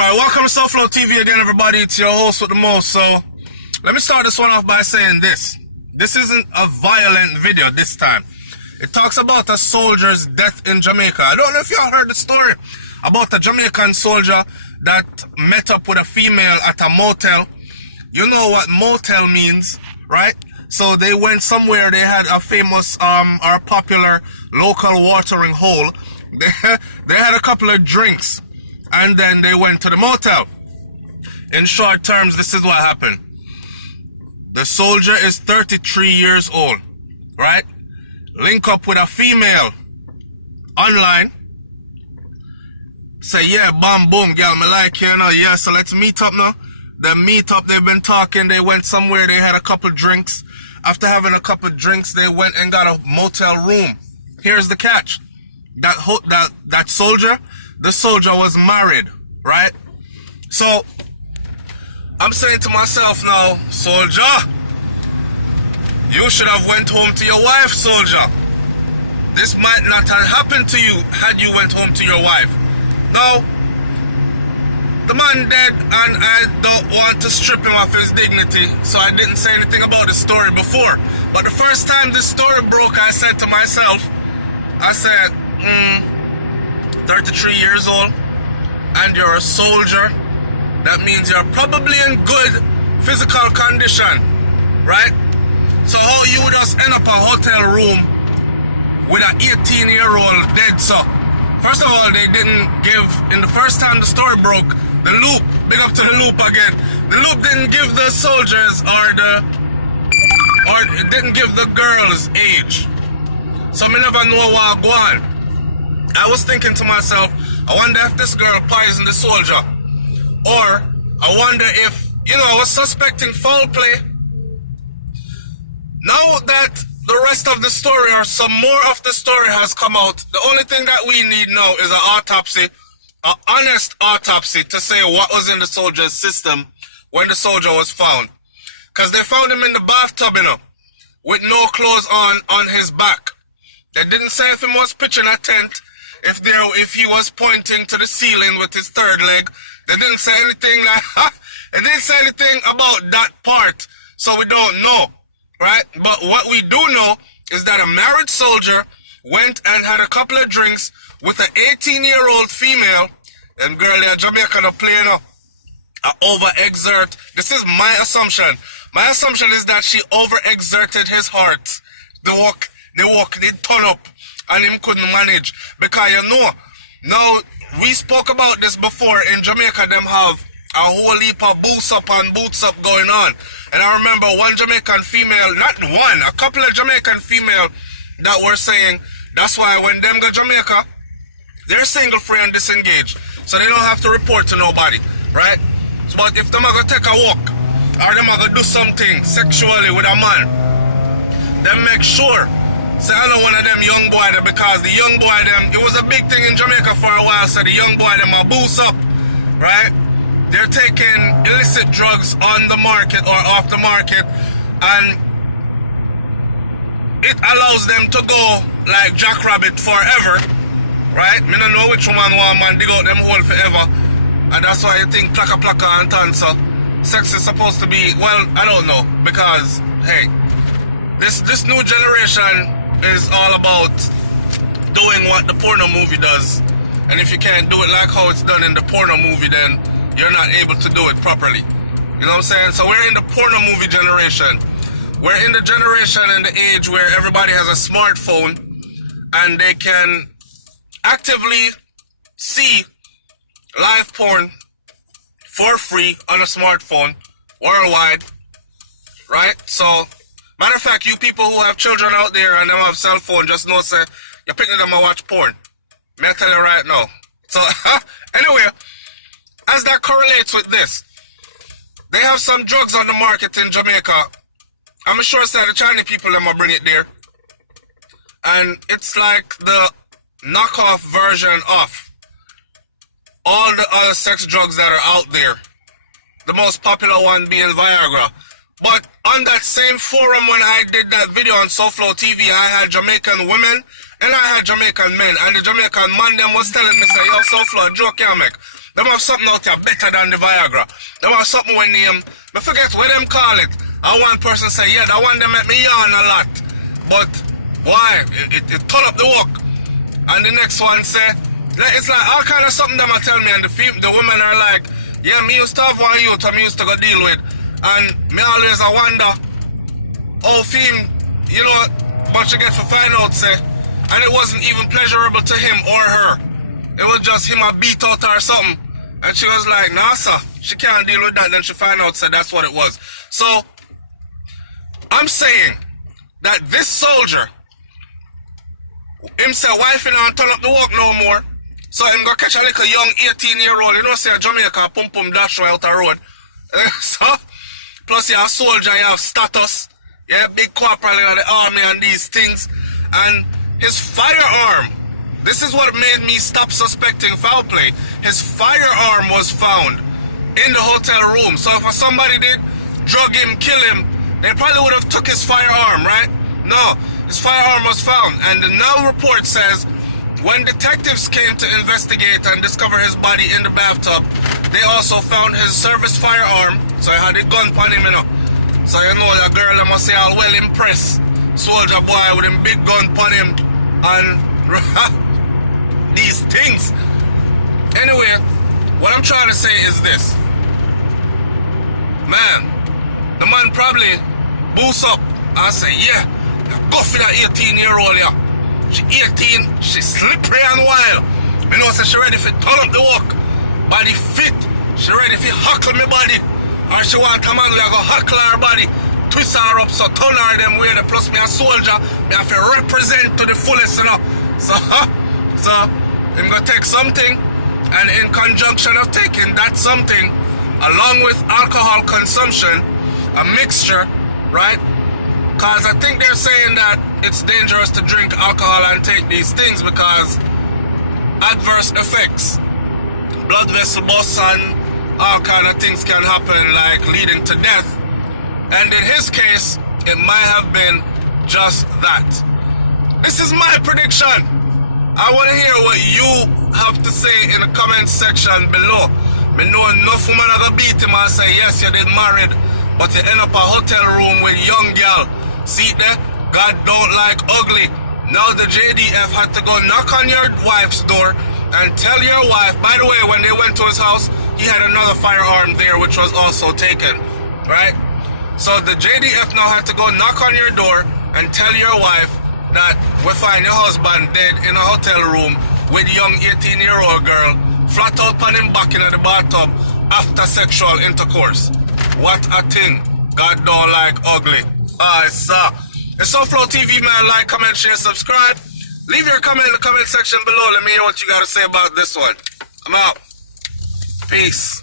Alright, welcome to SouFLoTV again, everybody. It's your host with the most. So, let me start this one off by saying this. This isn't a violent video this time. It talks about a soldier's death in Jamaica. I don't know if y'all heard the story about a Jamaican soldier that met up with a female at a motel. You know what motel means, right? So they went somewhere, they had a famous or popular local watering hole. They had a couple of drinks and then they went to the motel. In short terms, this is what happened. The soldier is 33 years old, right? Link up with a female online. Say, yeah, bam, boom, girl, me like you, you know, yeah, so let's meet up now. They meet up, they've been talking, they went somewhere, they had a couple drinks. After having a couple drinks, they went and got a motel room. Here's the catch. That soldier, the soldier was married, right? So, I'm saying to myself now, soldier, you should have went home to your wife, soldier. This might not have happened to you had you went home to your wife. Now, the man dead and I don't want to strip him of his dignity, so I didn't say anything about the story before. But the first time this story broke, I said to myself, I said, 33 years old and you're a soldier. That means you're probably in good physical condition, right? So how you just end up a hotel room with an 18-year-old dead, so first of all, they didn't give, in the first time the story broke, the loop, big up to the loop again, the loop didn't give the soldiers or it didn't give the girl's age. So me never know what go on. I was thinking to myself, I wonder if this girl poisoned the soldier. Or I wonder if, you know, I was suspecting foul play. Now that the rest of the story or some more of the story has come out, the only thing that we need now is an autopsy, an honest autopsy to say what was in the soldier's system when the soldier was found. Because they found him in the bathtub, you know, with no clothes on his back. They didn't say if he was pitching a tent, if he was pointing to the ceiling with his third leg. They didn't say anything like, they didn't say anything about that part, so we don't know, right? But what we do know is that a married soldier went and had a couple of drinks with an 18-year-old female, and girl, they're Jamaican playing up, overexert. This is my assumption. My assumption is that she overexerted his heart. They turn up, and him couldn't manage. Because you know, now, we spoke about this before. In Jamaica, them have a whole heap of boots up and boots up going on. And I remember one Jamaican female, not one, a couple of Jamaican female that were saying, that's why when them go Jamaica, they're single free and disengaged. So they don't have to report to nobody, right? So, but if them are going to take a walk, or them are going to do something sexually with a man, then make sure. So I know one of them young boy there, because the young boy them, it was a big thing in Jamaica for a while, so the young boy them are boost up, right? They're taking illicit drugs on the market or off the market, and it allows them to go like jackrabbit forever, right? Me don't know which woman want man dig out them hole forever, and that's why you think plaka and tansa. Sex is supposed to be, well, I don't know, because, hey, this new generation is all about doing what the porno movie does. And if you can't do it like how it's done in the porno movie, then you're not able to do it properly. You know what I'm saying? So we're in the porno movie generation. We're in the generation and the age where everybody has a smartphone and they can actively see live porn for free on a smartphone worldwide, right? So, matter of fact, you people who have children out there and them have cell phone, just know, say, you're picking them and watch porn. May I tell you right now. So, anyway, as that correlates with this, they have some drugs on the market in Jamaica. I'm sure say the Chinese people them will bring it there. And it's like the knockoff version of all the other sex drugs that are out there. The most popular one being Viagra. But on that same forum when I did that video on SouFLoTV, I had Jamaican women and I had Jamaican men. And the Jamaican man them was telling me, say, yo, SouFLo, joke you make. Them have something out there better than the Viagra. Them have something when name, I forget what them call it. And one person say, yeah, that one them make me yawn a lot. But why? It turn up the work. And the next one say, it's like all kind of something them a tell me, and the women are like, yeah, me used to have one youth I used to go deal with. And me always I wonder how film, you know, what you get for find out, say. And it wasn't even pleasurable to him or her. It was just him a beat out or something. And she was like, nah, sir, she can't deal with that. Then she find out, said that's what it was. So, I'm saying that this soldier, him say wife and turn up the work no more. So him go catch a little young 18-year-old, you know, say Jamaica pum pum dash right out the road. So, plus you're a soldier, you have status, yeah, big corporal in the army and these things. And his firearm, this is what made me stop suspecting foul play. His firearm was found in the hotel room. So if somebody did drug him, kill him, they probably would have took his firearm, right? No, his firearm was found. And the now report says when detectives came to investigate and discover his body in the bathtub, they also found his service firearm. So he had a gun on him, you know. So you know the girl, I must say, all well impressed. Soldier boy with him big gun on him and these things. Anyway, what I'm trying to say is this. Man, the man probably boost up and say, yeah, go for that 18-year-old, yeah. She 18, she slippery and wild. You know, so she ready for turn up the work. Body fit, she ready for huckle me body. Or she want a man who go huckle her body, twist her up, so turn her them way. Plus me a soldier, me have to represent to the fullest, you know. So I'm gonna take something, and in conjunction of taking that something, along with alcohol consumption, a mixture, right? Because I think they're saying that it's dangerous to drink alcohol and take these things because adverse effects, blood vessel bursts and all kind of things can happen, like leading to death. And in his case, it might have been just that. This is my prediction. I want to hear what you have to say in the comment section below. Me know enough woman are gonna beat him and say, yes, you did married, but you end up a hotel room with young girl. See there? God don't like ugly. Now the JDF had to go knock on your wife's door and tell your wife, by the way, when they went to his house, he had another firearm there which was also taken, right? So the JDF now had to go knock on your door and tell your wife that we find your husband dead in a hotel room with young 18-year-old girl flat out on him back in the bathtub after sexual intercourse. What a thing. God don't like ugly. Alright, so it's SouFLoTV, man. Like, comment, share, subscribe. Leave your comment in the comment section below. Let me hear what you got to say about this one. I'm out. Peace.